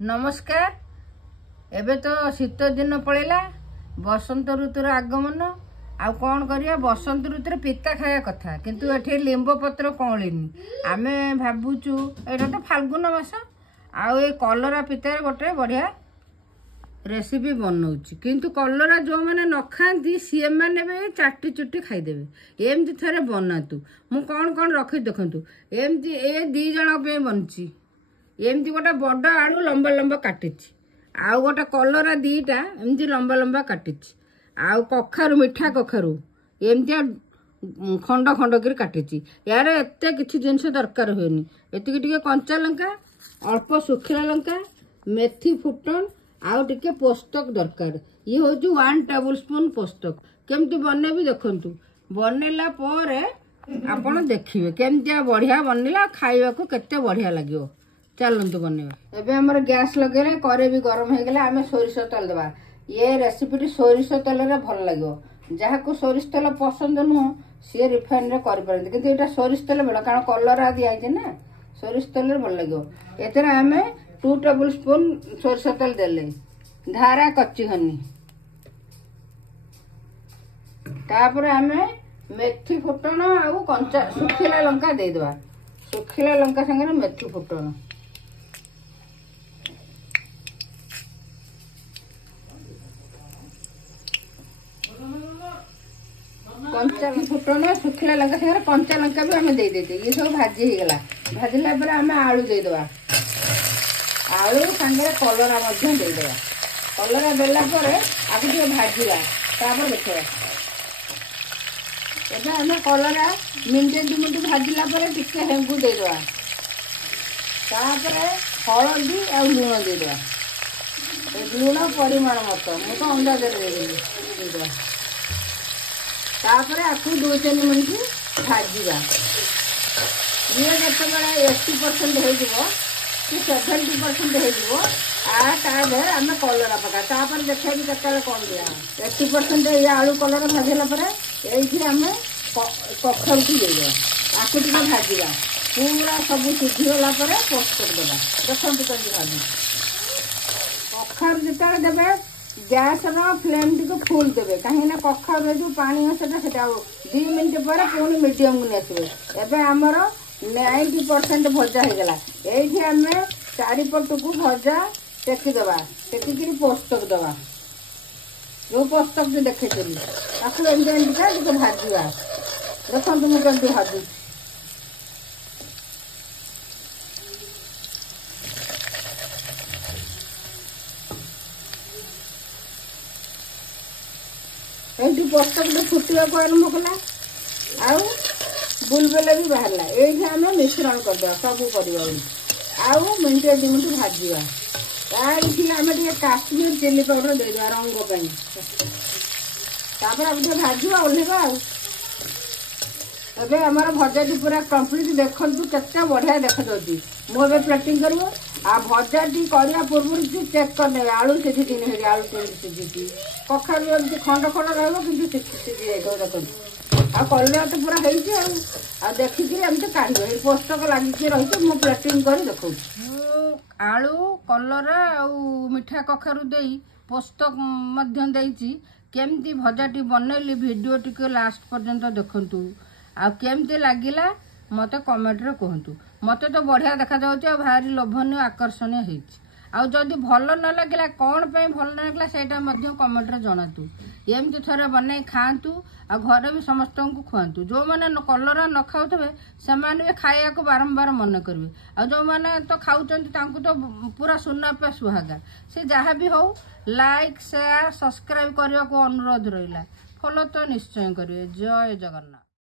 नमस्कार। एबे तो शीत दिन पड़ेगा बसंत ऋतुर आगमन आ कौन करिया बसंत ऋतु पिता खाया कथा किंतु एठी लिंब पत्र कौलिनी आमे भाबुचु एटा तो फाल्गुन मास आउ ए कलरा पिता गोटे बढ़िया रेसिपी बनाऊँ किंतु कलरा जो मैंने न खाती सी मैंने भी चाटी चुटी खाईदेवे एमती थे बनातु मु कौन कौन रखी देखु एमती ए दी जन बनची एमती गोटे बड़ आलू लंबा लंबा काटी आउ गोटे कलरा दीटा एमती लंबा लंबा काटी आउ कखारू मिठा कखारू एमती खंड खंड कर काटी यार एत किसी जिनस दरकार हुए एति कंचा लंका अल्प सुखिला लंका मेथी फुटन आउ टिके पोस्तक दरकार ये हूँ 1 टेबल स्पून पोस्तक केमती बनेबी देखु बनैला आपण देखिए केमती बढ़िया बनला खाइबा को केते बढ़िया लगे चलतु बनवा एबे हमर गैस लगेले करे भी गरम हो गला आमे सोरिष तेल देबा ये रेसिपी सोरिष तेल रे भल लागो जहाँ को सोरिष तेल पसंद नुह सी रिफाइन रे कर परंती किंतु एटा सोरिष तेल बेला कारण कलरा दिया है ना सोरिष तेल रे भल लागो एतरे आमे 2 टेबल स्पून सोरिष तेल देले धारा कच्ची हनी तापर आमे मेथी फुटण आउ कंचा सुखिला लंका दे देबा सुखिला लंका संगे मेथी फुटण कंचा फुटन सुखिला लंका सागर कंचा लंका भी आम दे देते ये सब भाजी हो गला भाजला पर आम आलू देदेबा आलू सांगे कलरा देदेबा कलरा देला आपको टे भाजवा तापर देखा एबे आम कलरा मिनटे 2 मिनट भाजला टिके हेंगू देदेबा तापर हलदी आ लुण देदेबा लुण परिमाण मत मुझे तो अंदाज देदेबा तापर आपको 2-3 मिनट भाजवा ये जिते 80% हो 70% हो आम कलरा पका तापर देखा भी केत कौन दिया 80% ये आलू कलर भाजला ये आम कखर की देदेबा आपको टे भाजवा पूरा सब सीझीगला पोस्ट करदेबा देखो कमी भाजी कखर जिते देवे गैस फ्लेम टी फुल देवे कहीं कखार जो पानी से 2 मिनट पर पुणी मीडियम को आसवे एवं आमर 90% भजा हो गला ये आम चारिपट को भजा टेकीदेबा टेकिकी पोस्तक देवा जो पोस्तक भी देखी एमती भाजवा देखो मुझे भाजू ये पोस्तक फुटा को आरंभ कला आउ बुलबुला भी बाहरला ये आम मिश्रण करदे सब कर आउ मिनटे 2 मिनट भाजवा ये आम काश्मीर चिली पाउडर देदेबा रंग तापर आप भाजवा ओल्हेबा एबे हमारा भजाटी पूरा कंप्लीट देखु केते बढ़िया देखा जाउची मुझे प्लेटिंग करू आ भजाटी करने पूर्व चेक करदे आलू सीझी दिन आलू केमती सीझी कखा भी एमती खंड खंड रही सीझी देखो आ कलरा तो पूरा हो देखिकी एमती काढ़ पोस्तक लगिकी रही मुझे प्लेटिंग कर देखो आलू कलरा मिठा कखारू दे पोस्तक केमती भजाटी बनैली वीडियो टी लास्ट पर्यंत देखु आ केमती लगिला मत कमेंट रे कहतु मत तो बढ़िया देखा जाउछ भारी लोभनीय आकर्षणीय होइछ आ जदि भल न लगिला कौन पे भल न लगिला सेटा मध्य कमेंट रे जणातु एमती थरे बनै खातु आ घरे भी समस्त को खुआतु जो माने कलरा न खाउतबे से माने भी खाया को बारंबार मन करबे आ जो माने तो खाउचंती तांकु तो पूरा सुना पे सुहागा से जहाँ भी हो लाइक शेयर सब्सक्राइब करने को अनुरोध रहिला फॉलो तो निश्चय करिए। जय जगन्नाथ।